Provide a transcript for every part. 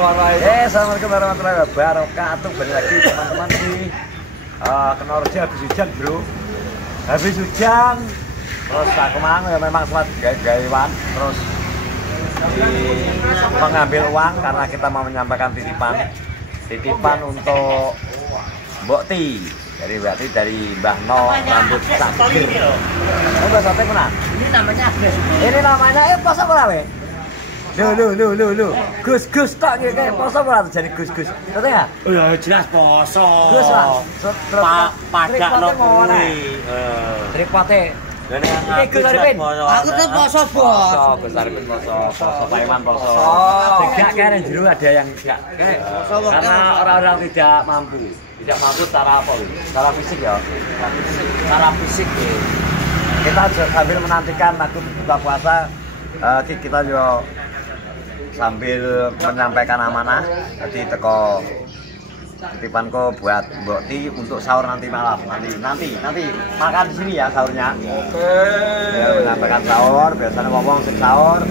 Assalamualaikum warahmatullahi wabarakatuh. Balik lagi teman-teman di Kenorjo habis hujan, bro. Habis hujan. Terus aku mang memang sempat gayuan terus mengambil uang karena kita mau menyampaikan titipan untuk Mbok Ti. Jadi berarti dari Mbah No rambut sakit. Oh, Mbak Sotek mana? Ini namanya Agnes. Ini namanya poso ora we? Lu. Gus tak kayak poso ora jadi Gus. Ngerti ya? Oh ya jelas poso. Gus lah. Padakno kuwi. Tripote. Iki Gus Arifin. Aku tuh poso, Bos. Gus Arifin poso Paiman poso. Tidak kan jero ada yang enggak. Karena orang-orang tidak mampu secara apa? Secara fisik ya. Secara fisik ya. Kita sambil menantikan aku buka puasa, kita juga sambil menyampaikan amanah. Jadi teko titipanku buat Mbok Ti untuk sahur nanti malam. Nanti makan di sini ya sahurnya. Oke. Ya, menyampaikan sahur, biasanya ngomong sing sahur.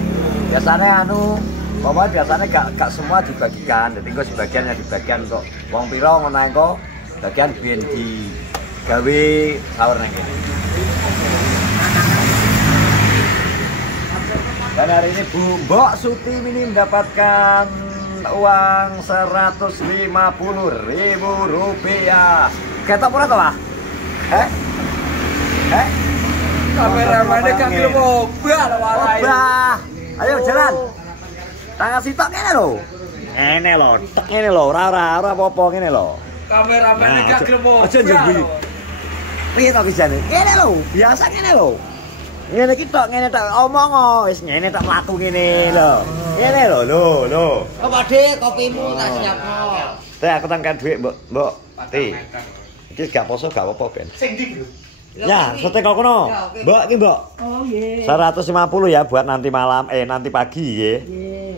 Biasanya biasanya gak semua dibagikan. Jadi kok sebagiannya dibagikan untuk wong piro ngono engko bagian biyen di gawe sahur nang kene. Dan hari ini Bu Mbok Suti ini mendapatkan uang Rp150.000. Ketok ora to, Pak? Kameramennya gak gelem obah wae. Ayo jalan. Tangan sitok kene lho. Ngene lho, tek ngene lho, ora apa-apa ngene lho. Kameramennya gak gelem obah. Aja njembi. Piye to kisane? Ngene lho, biasa ngene lho. Ngene iki tok ngene tok omong wis ngene tok mlaku ngene lho. Ngene lho. Oh, Pakde, kopimu tak siapno. Teh aku tangkan dhuwit, Mbok Ti. Iki gak poso gak apa-apa, Ben. Sing ndi, Bro? Ya, sotek kok kono. Mbok iki, Mbok. Oh, nggih. 150 ya buat nanti malam, nanti pagi nggih. Nggih.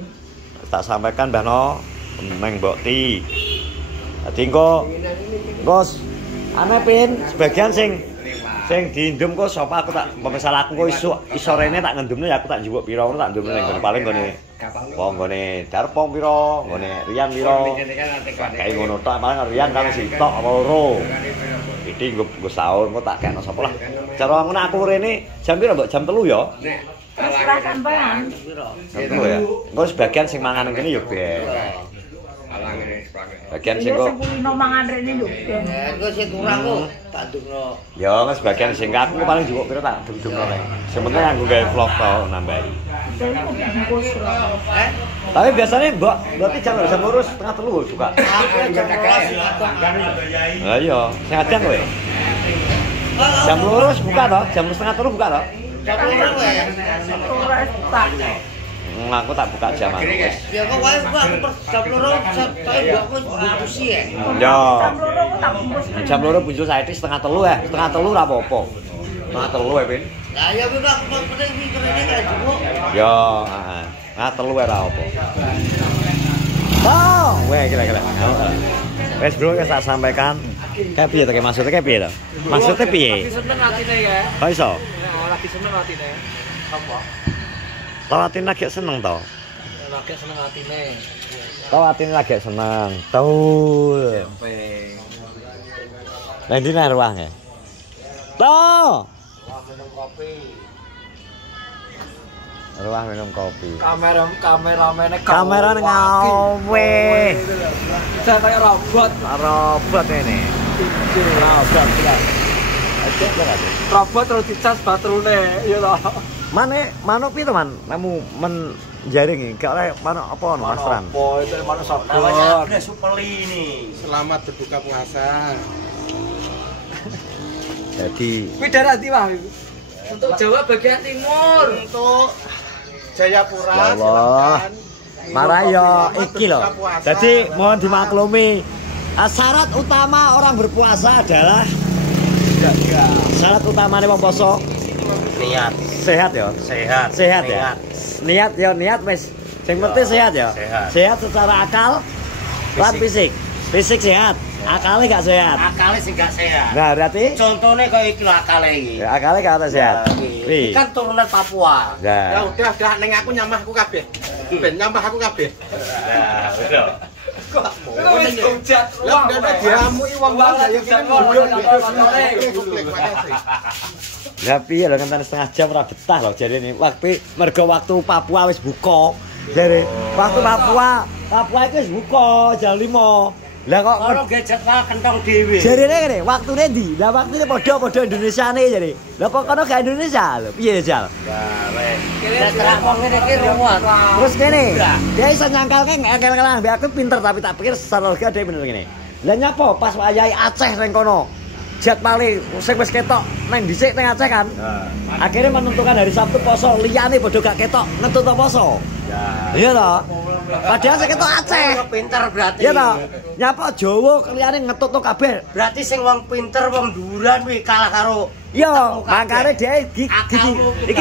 Tak sampaikan Mbah No neng Mbok Ti. Dadi engko ane Pin, sebagian sing diindum kok sapa aku tak misal aku kok iso rene tak ngendumne ya aku tak njupuk pira ngono tak ndumne ning paling nggone nggone Darpong pira nggone Rian pira kayak ngono tok paling Rian kan sitok apa loro iki nggo sahur engko tak kena sapa lah cara ngono aku rene jam pira Mbok jam 3 ya Terserah sampean. jam 3 ya engko sebagian sing mangan ngene ya Ben bagian sing kok sepulino mangan rene yo Ben. Engko sing kurang kok tak ndukno. ya nggak sebagian sing aku paling njupuk pira tak ndumno ning sing penting aku gawe vlog to nambahi. Tapi biasanya Mbok berarti jam lurus setengah 3 suka. Jam 12. Lah iya, sing adan kowe. Jam lurus buka toh, jam setengah 3 buka toh. Jam 2 kowe. Aku tak buka jam aku wis. Ya kok wae aku jam 2 saya mbokku bungkusi ya. Yo. Tak bungkus. Jam 2 muncul saiki setengah 3 ya. Setengah 3 ora apa-apa. Setengah 3 ya, Pin. Lah ya aku penting iki kerene kae jupuk. Yo, heeh. Nah 3 ora apa. Oh, weh gila. Wes bro, ya tak sampaikan. Kayak piye to, maksudnya kayak piye to? Maksudnya piye? Lagi seneng atine ya. Kok iso? Lagi seneng atine. Apa? Tawatin lagi seneng to. Lagi seneng atine. Tawatin lagi seneng. Tuh. Lah ndi nang ruange? Toh. Ruang minum kopi. Kamera ngawe. Saya kayak robot. Robot ini. Robot terus dicas baterune, ya toh. Mano piye to, Man? Nemu menjaring gak oleh mano apa ono Mas Ran? Oh, itu mana sabun. Namanya Agnes Supeli ini. Selamat berbuka puasa. Jadi Pidarati Wah. Untuk Jawa bagian timur. Untuk Jayapura ya Allah. Marah yo iki lho. Jadi mohon dimaklumi. Syarat utama orang berpuasa adalah syarat utamanya wong poso Niat. sehat ya. Sehat ya. Niat wis. Sing penting sehat ya. Sehat secara akal lan fisik. Fisik sehat, akalnya gak sehat. Akalnya sih gak sehat. Nah, berarti contohnya kayak iki lho akalnya iki. ya, akalnya gak sehat. Ini kan turunan Papua. Ya. Ya udah neng aku nyamahku kabeh. Ben nyampah aku kabeh. Nah, betul. Kok wis hujat Lah udah diamui wong-wong ya kene bodoh Lah piye lho kan setengah jam ora betah lho jarene. Mergo waktu Papua wis buka. Jare waktu Papua itu wis buka jam 5. Lah kok Kalau gadget malah kentong dhewe. jarene ngene, waktune ndi? Lah waktune padha-padha Indonesiane jare. Lah kok kono gak Indonesia lho. Piye Jal? Nah, wis terak wong ngene iki ruwet. Terus kene, dia iso nyangkalke ngel-ngelan mbek aku pinter tapi tak pikir secara logika dia bener kene. Lah nyapa pas wayahe Aceh ning kono. Jet Mali sing wis ketok nang dhisik ning Aceh kan. Akhirnya menentukan hari Sabtu poso, liyane padha gak ketok ngetut poso. Iya toh? Padahal sing ketok Aceh. Pinter berarti. Iya toh? Nyapa Jawa liyane ngetutno kabeh. Berarti sing wong pinter wong dhuwuran kuwi kalah karo Yo, makanya dia iki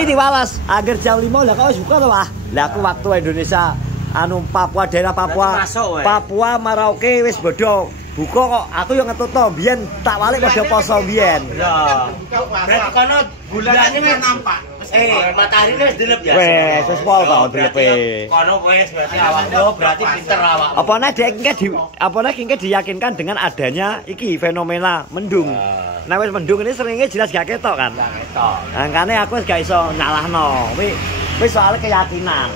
diwales. Agar jam 5 lah kok wis buka to, Wah. Lah aku waktu Indonesia anu Papua daerah Papua. Papua Merauke wis bodho. Buka kok aku yo ngetutno biyen tak walik padha poso biyen. Ya. Berarti kono bulanane wis nampak. Matahari wis dilep ya. Wes pol to dilepe. Kono wis berarti awakmu berarti pinter awak. Apa nek diyakinkan dengan adanya iki fenomena mendung. Nah wis mendung ini seringnya jelas gak ketok kan. Gak ketok. Makane aku wis gak iso nyalahno. Wis soal keyakinan.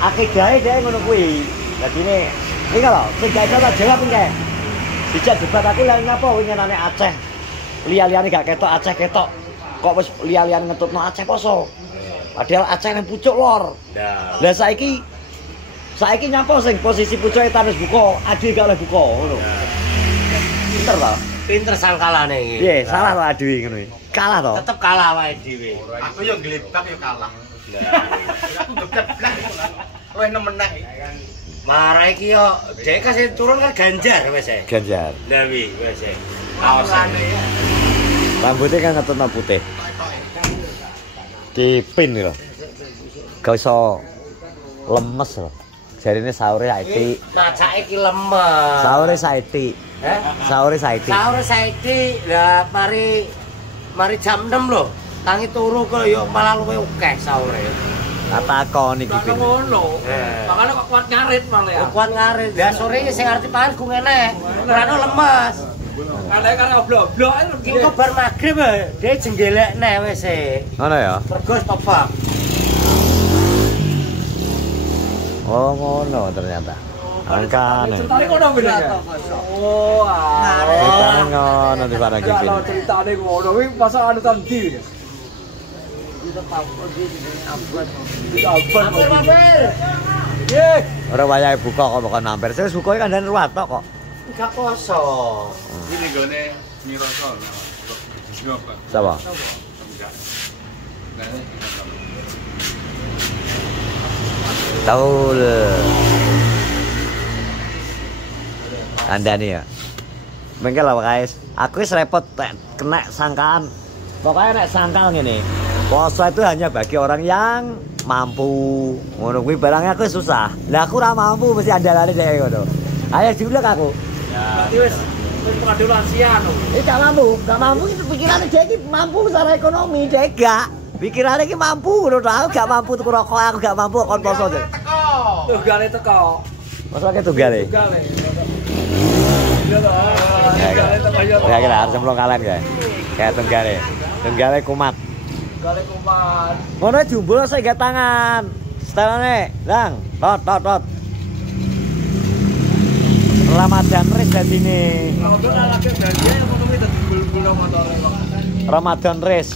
Akidahe dhewe ngono kuwi. Dadine iki lho, sing gak iso tak jawab iki. Dijak debat aku lha ngapa winginane Aceh. Liya-liyane gak ketok, Aceh ketok. Kok wis liya-liyane ngetutno Aceh poso. Padahal Aceh nang pucuk lor. Lah saiki nyapa sing posisi pucuke tanus buka, ade gak oleh buka ngono. Pinter to? Pinter sangkalane iki. Piye, salah to ade ngono iki. Kalah to? Tetep kalah awake dhewe. Aku yo glebak yo kalah. Aku geblek. Luwih nemeneh. Marah iki yo, dhek kasih turun kan Ganjar wis e. Ganjar. Lah wi wis e. Rambutnya kan ngetutno putih. Dipin lho. Gak iso lemes lho. Jarine sahure saiki. Macake iki lemes. Sahure saiki. Heh? Sahure saiki. Sahure saiki lah mari jam 6 lho. Tangi turu kok yo malah luwih akeh sahure. Tak takon iki pin. ngono. Makane kok kuat ngarit malah ya. Kuat ngarit. Lah sore iki sing arep pangan gung enek. Ora lemes. Ana kan oblok-oblok Iki kok bar magrib dhe jenggelekne wis e. Ngono ya? Mergo tebak. Oh ngono ternyata. Angkane. Ceritane ngono bener. Oh, Ceritane ngono di barang iki pin. ceritane ngono kuwi pas anu tadi. Mampir. Nggih. Ora wayahe buka kok bukan hampir. Wis buka kandhane ruwat tok kok. Enggak poso. Ini gone Miroso. Sapa? Taul. Kandhane ya. Mengke lah guys. Aku wis repot kena sangkaan. Pokoknya nek sangkal ngene. Poso itu hanya bagi orang yang mampu. Ngono kuwi barangnya aku susah. Lah aku ora mampu mesti andalane dhek ngono. Ayo diulek aku. Berarti wis pengadil lansia no. Gak mampu itu pikirannya dia ini mampu secara ekonomi, dia gak. Pikirannya ini mampu, ngono aku gak mampu tuku rokok, aku gak mampu kon poso aja. Tunggale teko. Masuk tunggale. Tunggale. Iya toh. Tunggale teko yo. Ya kira harus semplong kalian ya. Kayak tunggale. Tunggale kumat. Tunggale kumat. Ngono jumbul saya gak tangan. Setelane, Lang. Tot. Ramadan race dari sini. Ramadan race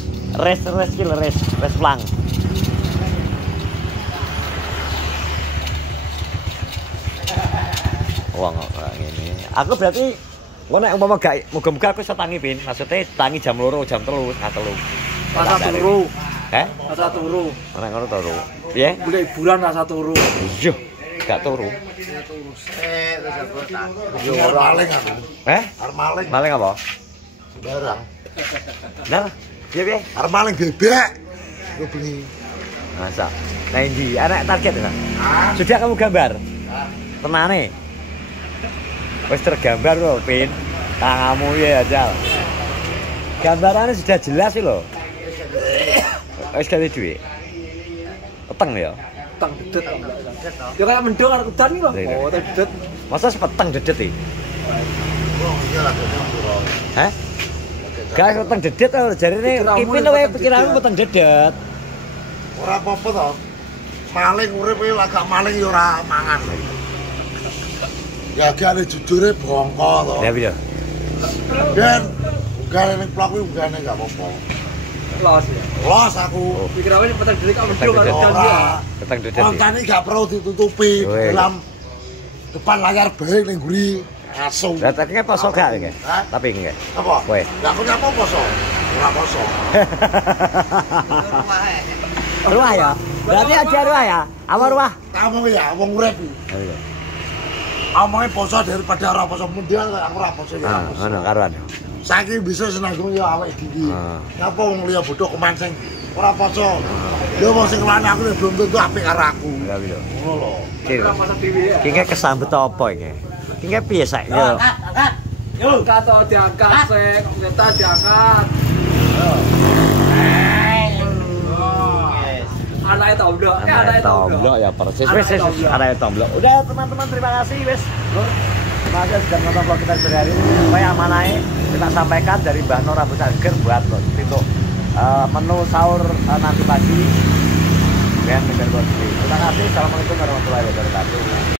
plang. Wong ngene. Aku berarti ngono nek umpama gak muga-muga aku iso tangi pin. Maksudnya tangi jam 2, jam 3, setengah 3. Rasa turu. Rasa turu. Nek ngono turu. Piye? Boleh hiburan rasa turu. Yo, gak turu. Yo maling aku. Arep maling. Maling apa? Barang. Nah, piye? Arep maling bebek. Yo bengi. Masa. Nah ini, anak target kan? Sudah kamu gambar? Tenane. Wis tergambar loh, Pin. Tangamu ya, Jal. Gambarannya sudah jelas sih loh. Wis ganti duit. Peteng ya. petang dedet. Ya kayak mendung arep udan iki lho. Iya. Oh, dedet. Masa sepeteng dedet iki? Oh iya lah bro. Hah? Gak peteng dedet to, jarine Pikiranmu kipin ya wae peteng pikiranmu dedet. peteng dedet. Ora apa-apa to. Maling urip iki lagak maling ya ora mangan. Ya gane jujure bongko to. Ya piye? Dan ugane ning plak kuwi ugane gak apa-apa. Los ya. Los aku. Pikirannya petang dedet kok mendung Peteng arep dedet. udan ya. Peteng dedet. Kontane gak perlu ditutupi Weh. dalam depan layar bae ning guri asu. Lah tapi poso gak iki? Hah? Tapi enggak. Apa? Kowe. Lah aku nyapa poso. Ora poso. Ruah ya. Berarti aja ruah ya. Apa ruah? Kamu ya wong urip iki. Iya. Omongnya poso daripada ora poso mundial aku ora poso ya. Ah, ngono karuan. Saiki bisa senanggung ya awake dhewe. Ah. Ngapa wong liya bodoh kemancing ora poso. Ya wong sing lanang aku belum tentu apik karo aku. Ya piye? Ngono lho. Cil. Ora masa dhewe ya. Ki kesambet apa iki? Ki piye saiki? Yo. Angkat to diangkat sik, kok ngeta diangkat. Anaknya tomblok, Anaknya tomblok ya persis. Wes wes anaknya tomblok. Udah teman-teman terima kasih wes. Terima kasih sudah nonton vlog kita hari ini. Supaya amanahnya kita sampaikan dari Mbah Nur Rambut Sager buat untuk menu sahur nanti pagi. Dan terima kasih. Assalamualaikum warahmatullahi wabarakatuh.